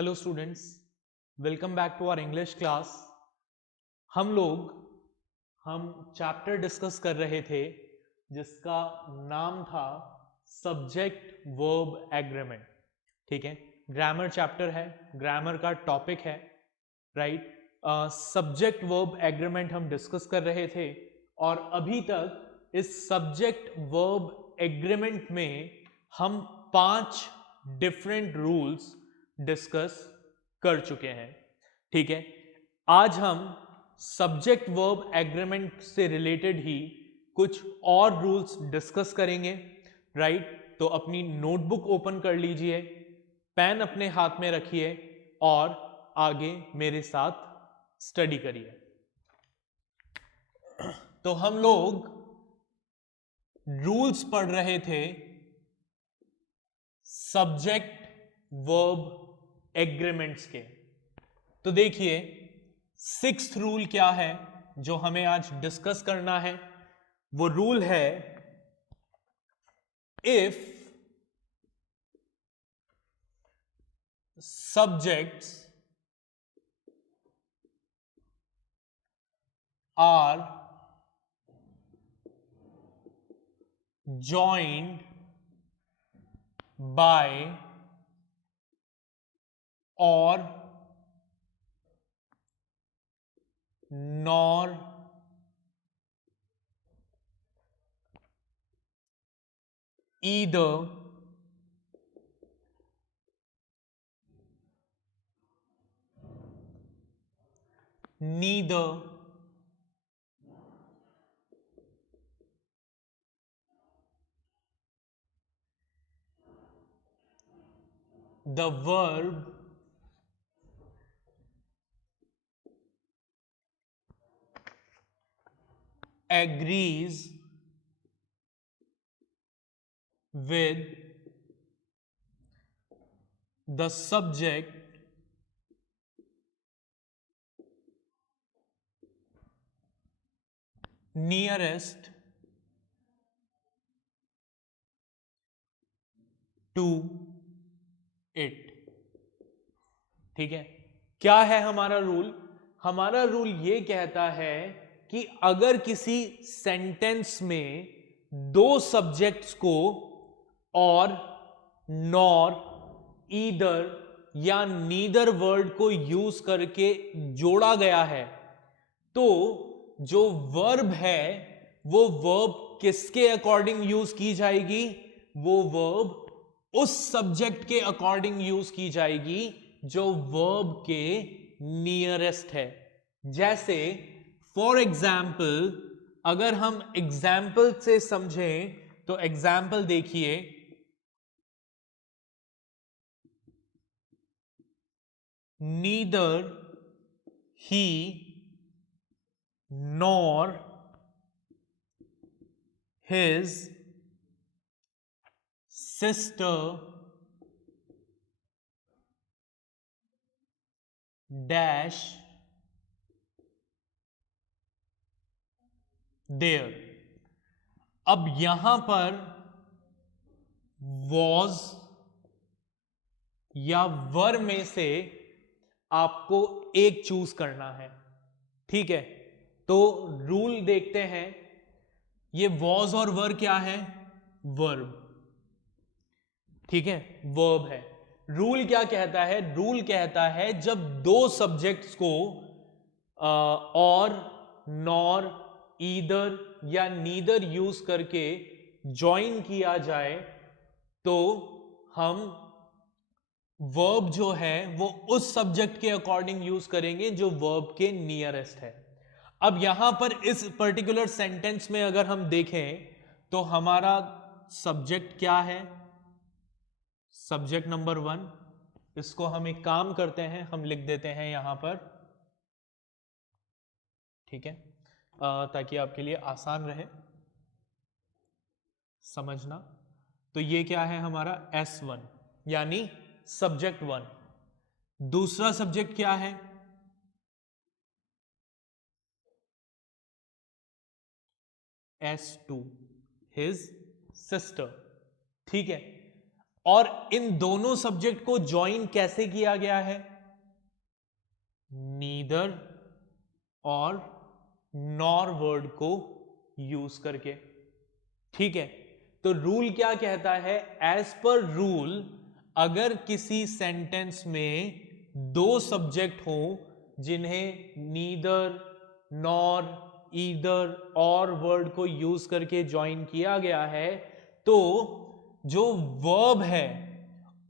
Hello students, welcome back to our English class. हम chapter discuss कर रहे थे जिसका नाम था सब्जेक्ट वर्ब एग्रीमेंट। ठीक है, ग्रामर चैप्टर है, ग्रामर का टॉपिक है, राइट। सब्जेक्ट वर्ब एग्रीमेंट हम डिस्कस कर रहे थे और अभी तक इस सब्जेक्ट वर्ब एग्रीमेंट में हम 5 डिफरेंट रूल्स डिस्कस कर चुके हैं। ठीक है, आज हम सब्जेक्ट वर्ब एग्रीमेंट से रिलेटेड ही कुछ और रूल्स डिस्कस करेंगे, राइट। तो अपनी नोटबुक ओपन कर लीजिए, पेन अपने हाथ में रखिए और आगे मेरे साथ स्टडी करिए। तो हम लोग रूल्स पढ़ रहे थे सब्जेक्ट वर्ब एग्रीमेंट्स के। तो देखिए, 6th रूल क्या है जो हमें आज डिस्कस करना है। वो रूल है, if subjects are joined by or nor either neither the verb agrees with the subject nearest to it। ठीक है, क्या है हमारा रूल? हमारा रूल ये कहता है कि अगर किसी सेंटेंस में दो सब्जेक्ट्स को और, नॉर, ईदर या नीदर वर्ड को यूज करके जोड़ा गया है, तो जो वर्ब है वो वर्ब किसके अकॉर्डिंग यूज की जाएगी? वो वर्ब उस सब्जेक्ट के अकॉर्डिंग यूज की जाएगी जो वर्ब के नियरेस्ट है। जैसे फॉर एग्जाम्पल, अगर हम एग्जाम्पल से समझें तो एग्जाम्पल देखिए, neither he nor his sister dash there। अब यहां पर was या वर में से आपको एक चूज करना है। ठीक है, तो रूल देखते हैं। ये was और वर क्या है? वर्ब। ठीक है, वर्ब है। रूल क्या कहता है? रूल कहता है जब दो सब्जेक्ट्स को और, नॉर, ईदर या नीदर यूज करके ज्वाइन किया जाए तो हम वर्ब जो है वो उस सब्जेक्ट के अकॉर्डिंग यूज करेंगे जो वर्ब के नियरेस्ट है। अब यहां पर इस पर्टिकुलर सेंटेंस में अगर हम देखें तो हमारा सब्जेक्ट क्या है? Subject number 1। इसको हम एक काम करते हैं, हम लिख देते हैं यहां पर। ठीक है, ताकि आपके लिए आसान रहे समझना। तो ये क्या है हमारा? S1 यानी सब्जेक्ट 1। दूसरा सब्जेक्ट क्या है? S2 his sister. ठीक है, और इन दोनों सब्जेक्ट को ज्वाइन कैसे किया गया है? नीदर और नॉर वर्ड को यूज करके। ठीक है, तो रूल क्या कहता है? एज पर रूल अगर किसी सेंटेंस में दो सब्जेक्ट हो जिन्हें नीदर, नॉर, ईदर और वर्ड को यूज करके ज्वाइन किया गया है, तो जो वर्ब है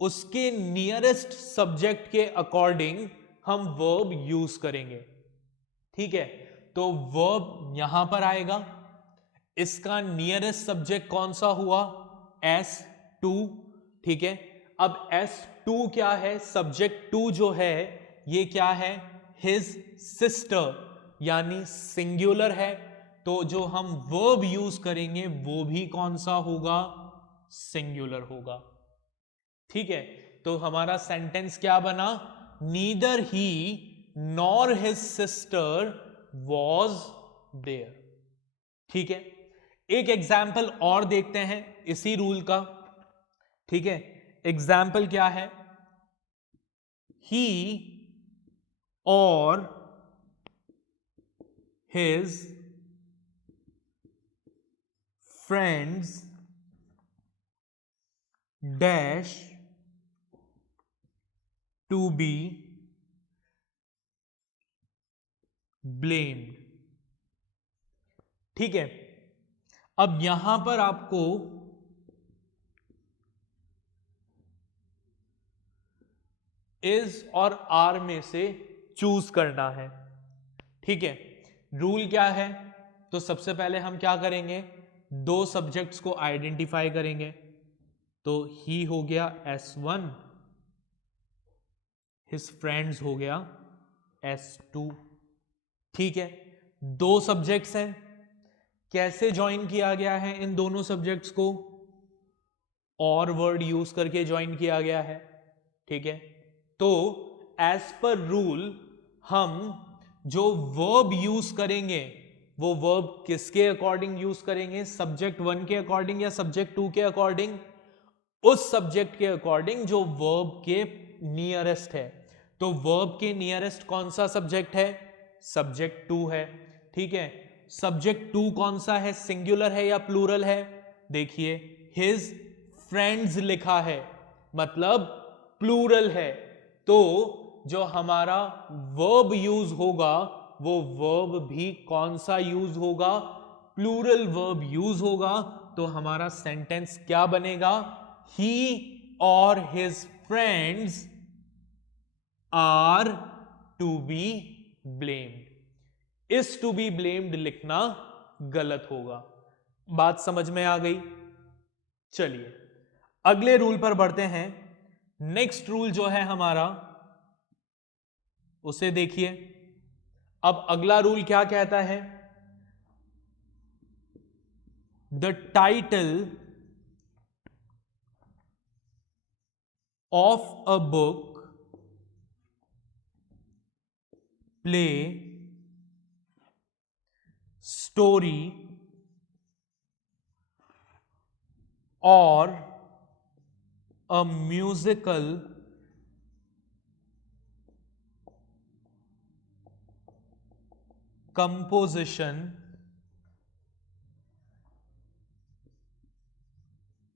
उसके नियरेस्ट सब्जेक्ट के अकॉर्डिंग हम वर्ब यूज करेंगे। ठीक है, तो वर्ब यहां पर आएगा, इसका नियरेस्ट सब्जेक्ट कौन सा हुआ? S2। ठीक है, अब S2 क्या है? सब्जेक्ट 2 जो है ये क्या है? हिज सिस्टर, यानी सिंगुलर है, तो जो हम वर्ब यूज करेंगे वो भी कौन सा होगा? सिंगुलर होगा। ठीक है, तो हमारा सेंटेंस क्या बना? Neither he nor his sister was there. ठीक है, एक एग्जाम्पल और देखते हैं इसी रूल का। ठीक है, एग्जाम्पल क्या है? ही और his friends dash to be blamed. ठीक है, अब यहां पर आपको इज और आर में से चूज करना है। ठीक है, रूल क्या है? तो सबसे पहले हम क्या करेंगे? दो सब्जेक्ट्स को आइडेंटिफाई करेंगे। तो ही हो गया S1, हिज फ्रेंड्स हो गया S2। ठीक है, दो सब्जेक्ट्स हैं, कैसे ज्वाइन किया गया है इन दोनों सब्जेक्ट्स को? और वर्ड यूज करके ज्वाइन किया गया है। ठीक है, तो एज पर रूल हम जो वर्ब यूज करेंगे वो वर्ब किसके अकॉर्डिंग यूज करेंगे? सब्जेक्ट 1 के अकॉर्डिंग या सब्जेक्ट 2 के अकॉर्डिंग? उस सब्जेक्ट के अकॉर्डिंग जो वर्ब के नियरेस्ट है। तो वर्ब के नियरेस्ट कौन सा सब्जेक्ट है? सब्जेक्ट 2 है। ठीक है, सब्जेक्ट 2 कौन सा है? सिंगुलर है या प्लूरल है? देखिए, हिज फ्रेंड्स लिखा है, मतलब प्लूरल है। तो जो हमारा वर्ब यूज होगा वो वर्ब भी कौन सा यूज होगा? प्लूरल वर्ब यूज होगा। तो हमारा सेंटेंस क्या बनेगा? ही और his friends are to be blamed. इस टू बी ब्लेम्ड लिखना गलत होगा। बात समझ में आ गई? चलिए अगले रूल पर बढ़ते हैं। नेक्स्ट रूल जो है हमारा उसे देखिए। अब अगला रूल क्या कहता है? The title of a book, play, story और a musical composition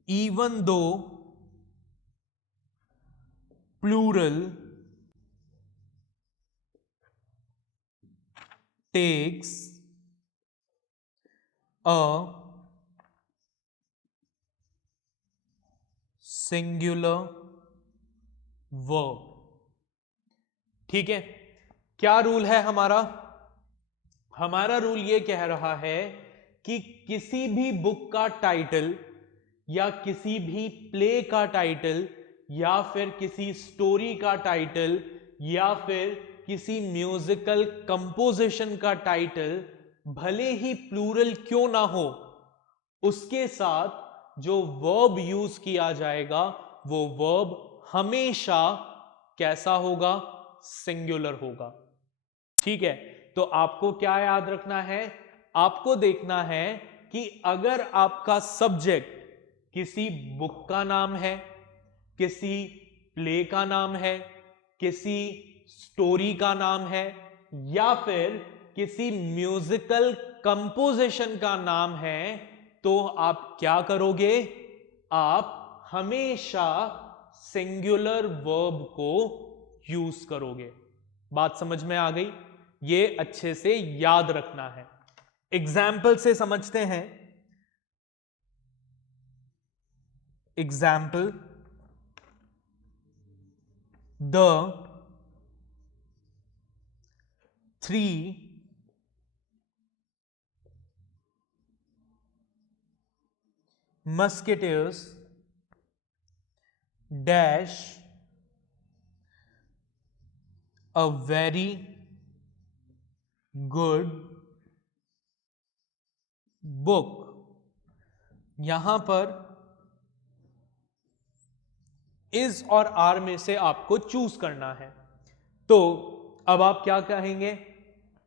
even though plural takes a singular verb। ठीक है, क्या रूल है हमारा? हमारा रूल ये कह रहा है कि किसी भी बुक का टाइटल या किसी भी प्ले का टाइटल या फिर किसी स्टोरी का टाइटल या फिर किसी म्यूजिकल कंपोजिशन का टाइटल भले ही प्लूरल क्यों ना हो, उसके साथ जो वर्ब यूज किया जाएगा वो वर्ब हमेशा कैसा होगा? सिंगुलर होगा। ठीक है, तो आपको क्या याद रखना है? आपको देखना है कि अगर आपका सब्जेक्ट किसी बुक का नाम है किसी प्ले का नाम है, किसी स्टोरी का नाम है, या फिर किसी म्यूजिकल कंपोजिशन का नाम है, तो आप क्या करोगे? आप हमेशा सिंगुलर वर्ब को यूज करोगे। बात समझ में आ गई? ये अच्छे से याद रखना है। एग्जाम्पल से समझते हैं। Example, the 3 Musketeers dash a very good book। यहां पर इज और आर में से आपको चूज करना है। तो अब आप क्या कहेंगे?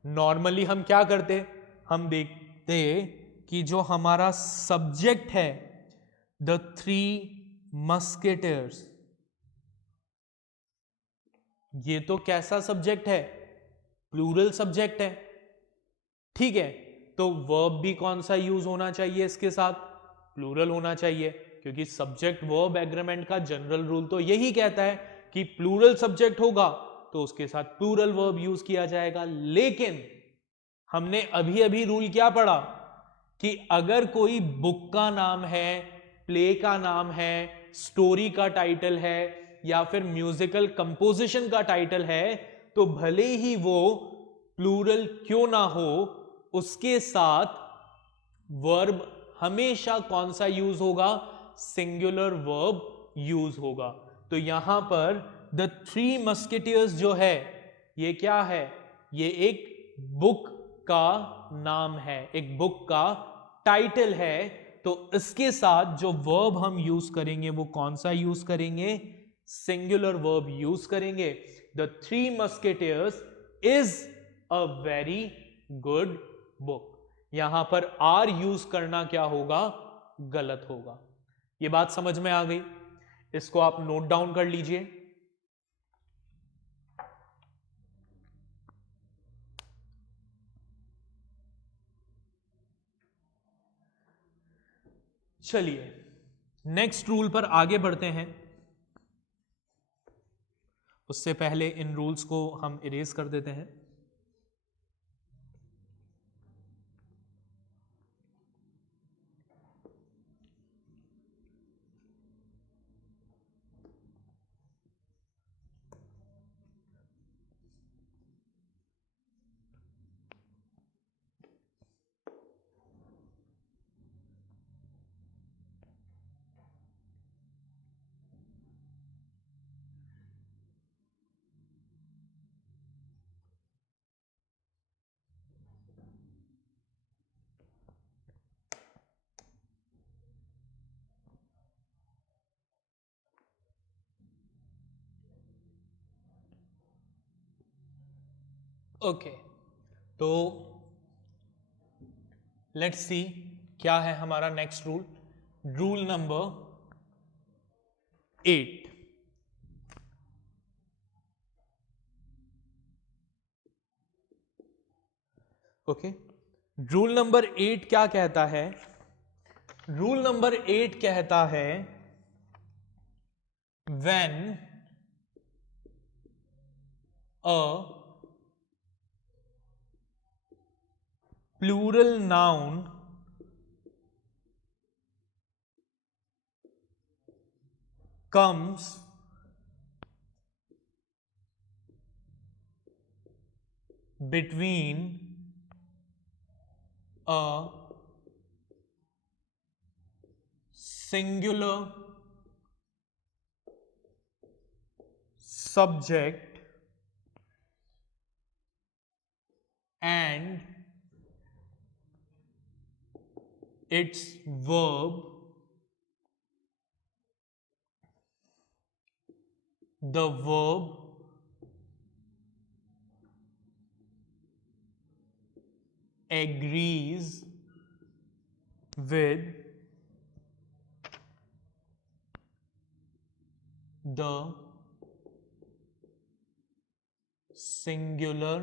नॉर्मली हम क्या करते? हम देखते कि जो हमारा सब्जेक्ट है, द 3 मस्केटर्स, ये तो कैसा सब्जेक्ट है? प्लूरल सब्जेक्ट है। ठीक है, तो वर्ब भी कौन सा यूज होना चाहिए इसके साथ? प्लूरल होना चाहिए, क्योंकि सब्जेक्ट वर्ब एग्रीमेंट का जनरल रूल तो यही कहता है कि प्लूरल सब्जेक्ट होगा तो उसके साथ प्लूरल वर्ब यूज किया जाएगा। लेकिन हमने अभी अभी रूल क्या पढ़ा कि अगर कोई बुक का नाम है, प्ले का नाम है, स्टोरी का टाइटल है, या फिर म्यूजिकल कंपोजिशन का टाइटल है, तो भले ही वो प्लूरल क्यों ना हो, उसके साथ वर्ब हमेशा कौन सा यूज होगा? सिंगुलर वर्ब यूज होगा। तो यहां पर द 3 मस्केटियर्स जो है, ये क्या है? ये एक बुक का नाम है, एक बुक का टाइटल है। तो इसके साथ जो वर्ब हम यूज करेंगे वो कौन सा यूज करेंगे? सिंगुलर वर्ब यूज करेंगे। The 3 musketeers is a very good book. यहां पर आर यूज करना क्या होगा? गलत होगा। यह बात समझ में आ गई? इसको आप नोट डाउन कर लीजिए। चलिए नेक्स्ट रूल पर आगे बढ़ते हैं। उससे पहले इन रूल्स को हम इरेज कर देते हैं। ओके, तो लेट्स सी क्या है हमारा next rule. Rule number 8। Okay, rule number 8 क्या कहता है? रूल नंबर 8 कहता है when a plural noun comes between a singular subject and its verb, the verb agrees with the singular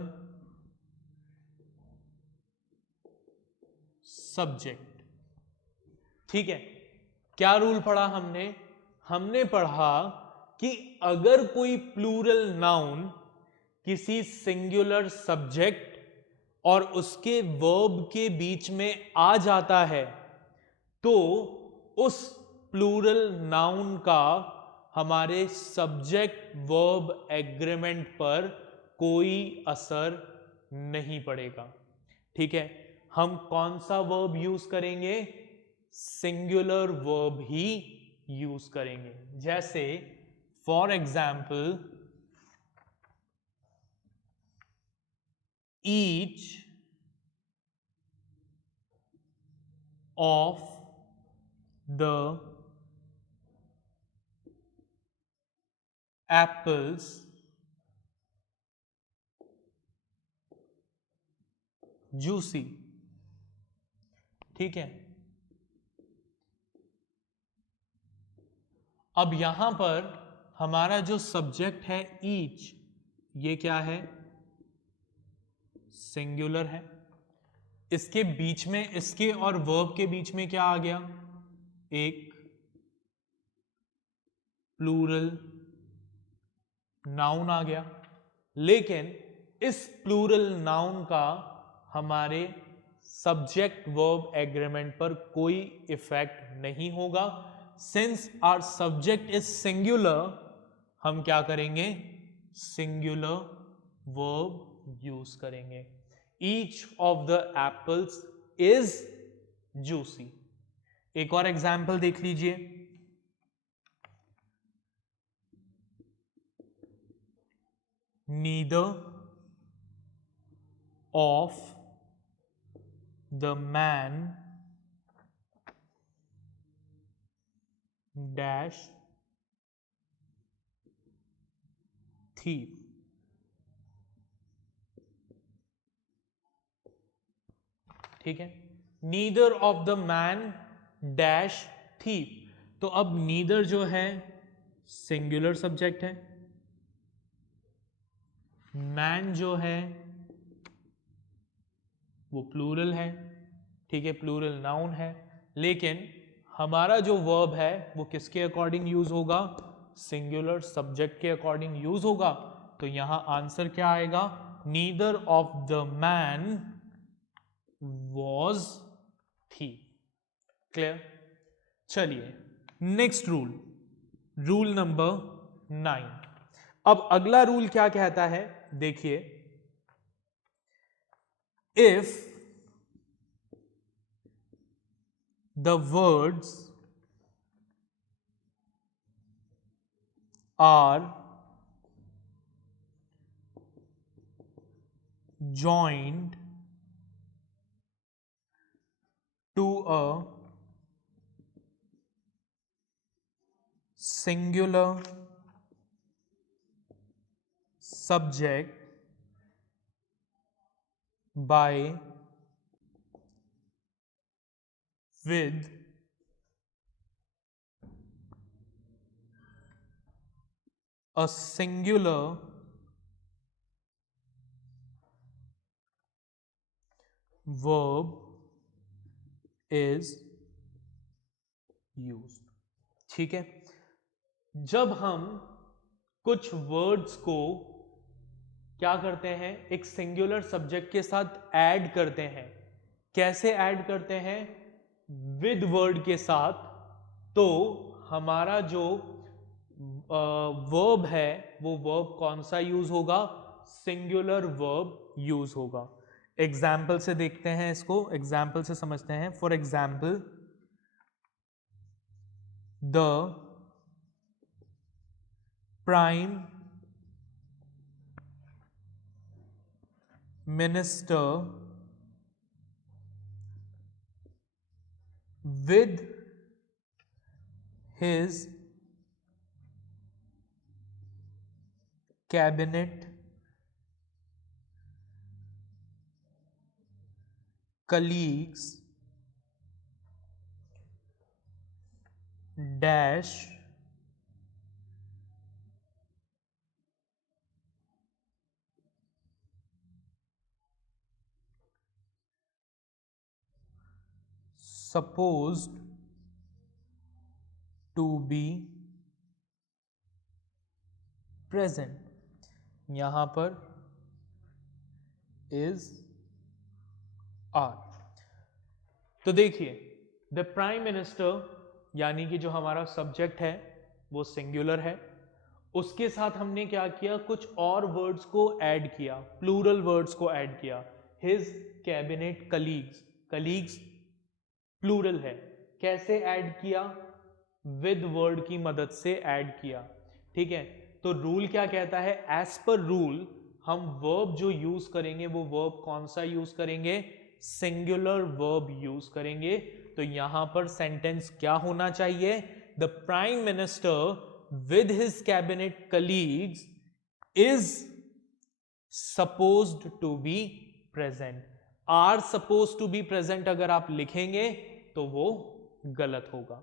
subject। ठीक है, क्या रूल पढ़ा हमने? हमने पढ़ा कि अगर कोई प्लूरल नाउन किसी सिंगुलर सब्जेक्ट और उसके वर्ब के बीच में आ जाता है तो उस प्लूरल नाउन का हमारे सब्जेक्ट वर्ब एग्रीमेंट पर कोई असर नहीं पड़ेगा। ठीक है, हम कौन सा वर्ब यूज करेंगे? सिंगुलर वर्ब ही यूज करेंगे। जैसे for example, each of the apples juicy। ठीक है, अब यहां पर हमारा जो सब्जेक्ट है ईच, ये क्या है? सिंगुलर है। इसके बीच में, इसके और वर्ब के बीच में क्या आ गया? एक प्लूरल नाउन आ गया। लेकिन इस प्लूरल नाउन का हमारे सब्जेक्ट वर्ब एग्रीमेंट पर कोई इफेक्ट नहीं होगा। Since our subject is singular, हम क्या करेंगे? सिंगुलर वर्ब यूज करेंगे। Each of the apples is juicy. एक और एग्जाम्पल देख लीजिए। Neither of the man dash thief। ठीक है, neither of the man dash thief. तो अब नीदर जो है सिंगुलर सब्जेक्ट है, मैन जो है वो प्लूरल है। ठीक है, प्लूरल नाउन है। लेकिन हमारा जो वर्ब है वो किसके अकॉर्डिंग यूज होगा? सिंगुलर सब्जेक्ट के अकॉर्डिंग यूज होगा। तो यहां आंसर क्या आएगा? Neither of the man was थी। क्लियर? चलिए नेक्स्ट रूल, रूल नंबर 9। अब अगला रूल क्या कहता है, देखिए, if the words are joined to a singular subject by with a singular verb is used। ठीक है, जब हम कुछ वर्ड्स को क्या करते हैं, एक सिंगुलर सब्जेक्ट के साथ ऐड करते हैं। कैसे ऐड करते हैं? विद वर्ड के साथ। तो हमारा जो वर्ब है वो वर्ब कौन सा यूज होगा? सिंगुलर वर्ब यूज होगा। एग्जाम्पल से देखते हैं इसको, एग्जाम्पल से समझते हैं। For example, the prime minister with his cabinet colleagues dash supposed to be present, यहां पर is are। तो देखिए द प्राइम मिनिस्टर यानी कि जो हमारा सब्जेक्ट है वो सिंगुलर है, उसके साथ हमने क्या किया, कुछ और वर्ड्स को ऐड किया, प्लूरल वर्ड्स को ऐड किया। His cabinet colleagues, colleagues plural है, कैसे ऐड किया, विद वर्ड की मदद से ऐड किया। ठीक है, तो रूल क्या कहता है, एज पर रूल हम वर्ब जो यूज करेंगे वो वर्ब कौन सा यूज करेंगे, सिंगुलर वर्ब यूज करेंगे। तो यहां पर सेंटेंस क्या होना चाहिए, the prime minister with his cabinet colleagues is supposed to be present। are supposed to be present अगर आप लिखेंगे तो वो गलत होगा।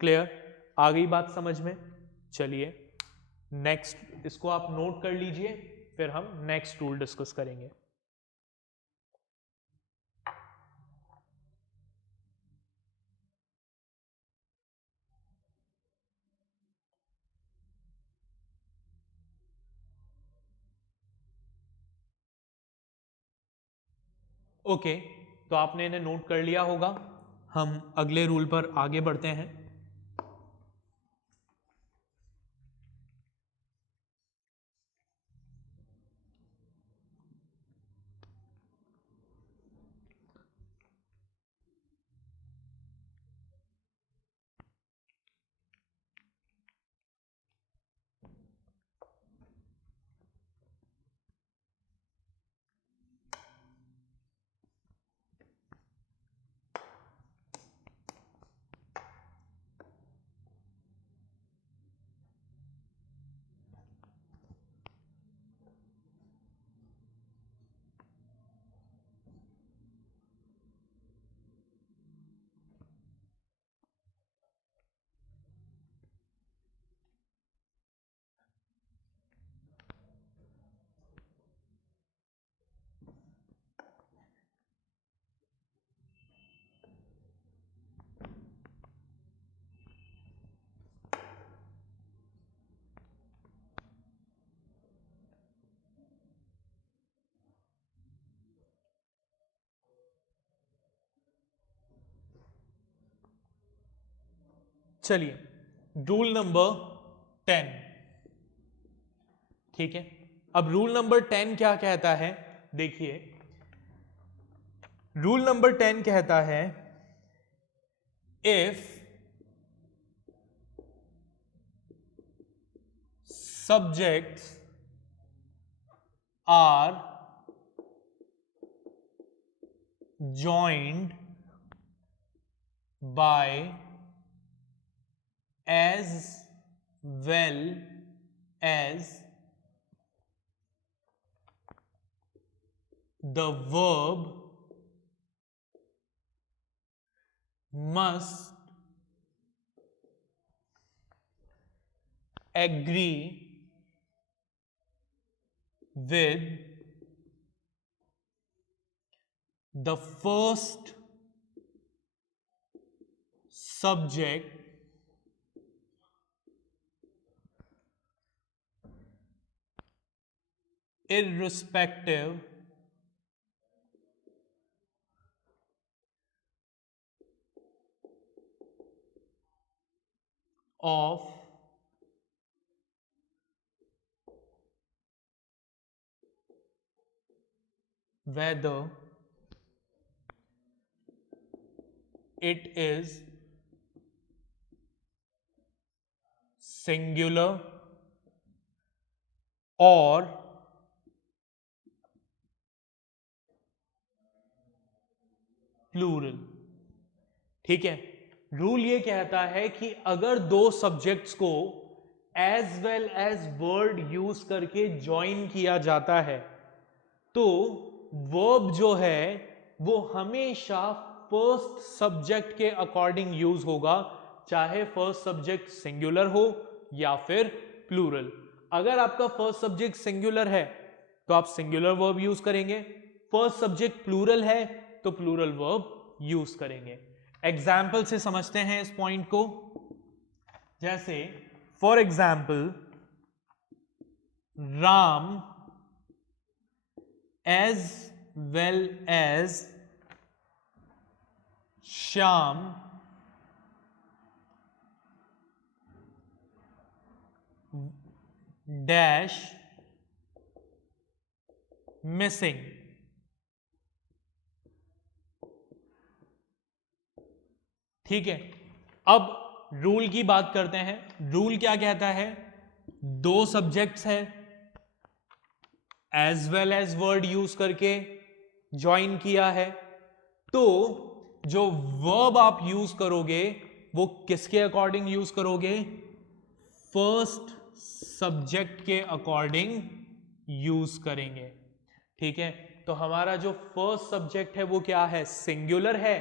क्लियर, आ गई बात समझ में? चलिए नेक्स्ट इसको आप नोट कर लीजिए, फिर हम नेक्स्ट रूल डिस्कस करेंगे। ओके, तो आपने इन्हें नोट कर लिया होगा। हम अगले रूल पर आगे बढ़ते हैं। चलिए रूल नंबर 10। ठीक है, अब रूल नंबर 10 क्या कहता है, देखिए रूल नंबर 10 कहता है if subjects are joined by as well as the verb must agree with the first subject irrespective of whether it is singular और प्लूरल। ठीक है, रूल ये कहता है कि अगर दो सब्जेक्ट्स को as well as word use करके ज्वाइन किया जाता है तो वर्ब जो है वो हमेशा फर्स्ट सब्जेक्ट के अकॉर्डिंग यूज होगा, चाहे फर्स्ट सब्जेक्ट सिंगुलर हो या फिर प्लूरल। अगर आपका फर्स्ट सब्जेक्ट सिंगुलर है तो आप सिंगुलर वर्ब यूज करेंगे, फर्स्ट सब्जेक्ट प्लूरल है तो प्लूरल वर्ब यूज करेंगे। एग्जाम्पल से समझते हैं इस पॉइंट को। जैसे for example Ram as well as Shyam dash missing. ठीक है, अब रूल की बात करते हैं। रूल क्या कहता है? दो सब्जेक्ट्स है, as well as word use करके ज्वाइन किया है, तो जो वर्ब आप यूज करोगे वो किसके अकॉर्डिंग यूज करोगे? फर्स्ट सब्जेक्ट के अकॉर्डिंग यूज करेंगे। ठीक है, तो हमारा जो फर्स्ट सब्जेक्ट है वो क्या है? सिंगुलर है,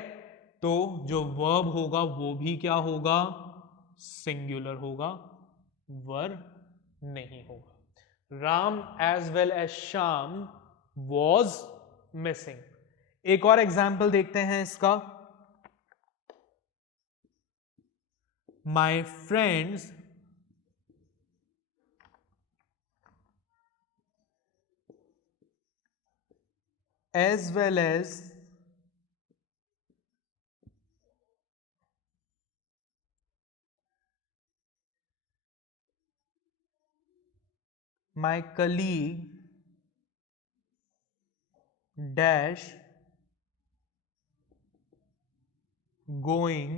तो जो वर्ब होगा वो भी क्या होगा? सिंगुलर होगा, वर्ब नहीं होगा। Ram as well as Shyam was missing. एक और एग्जाम्पल देखते हैं इसका। My friends as well as my colleague dash going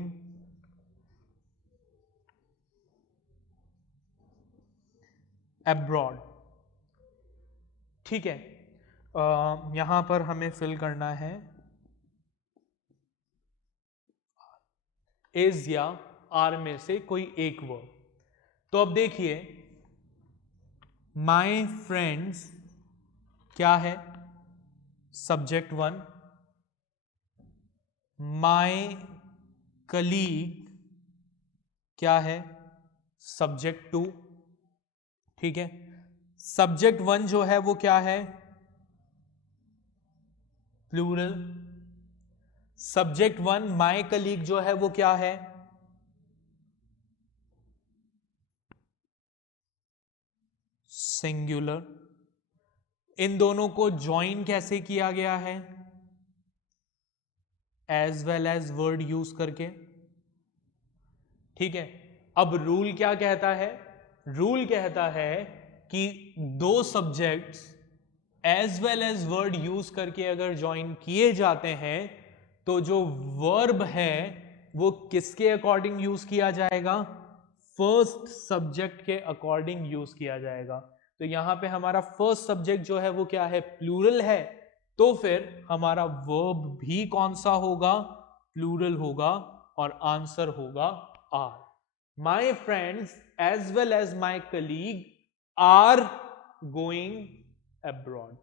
abroad। ठीक है, यहां पर हमें फिल करना है इज या आर में से कोई एक वर्ड। तो अब देखिए, माई फ्रेंड्स क्या है? Subject one. माई कलीग क्या है? Subject two. ठीक है, सब्जेक्ट वन जो है वो क्या है? Plural. Subject one my colleague जो है वो क्या है? सिंगुलर। इन दोनों को ज्वाइन कैसे किया गया है? As well as word use करके। ठीक है, अब रूल क्या कहता है? रूल कहता है कि दो subjects as well as word use करके अगर ज्वाइन किए जाते हैं तो जो वर्ब है वो किसके अकॉर्डिंग यूज किया जाएगा? फर्स्ट सब्जेक्ट के अकॉर्डिंग यूज किया जाएगा। तो यहां पे हमारा फर्स्ट सब्जेक्ट जो है वो क्या है? प्लूरल है, तो फिर हमारा वर्ब भी कौन सा होगा? प्लूरल होगा, और आंसर होगा R. My friends as well as my colleague are going abroad.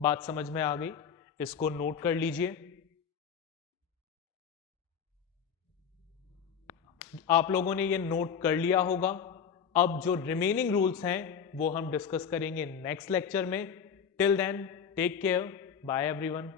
बात समझ में आ गई? इसको नोट कर लीजिए। आप लोगों ने ये नोट कर लिया होगा। अब जो रिमेनिंग रूल्स हैं वो हम डिस्कस करेंगे नेक्स्ट लेक्चर में। Till then take care, bye everyone.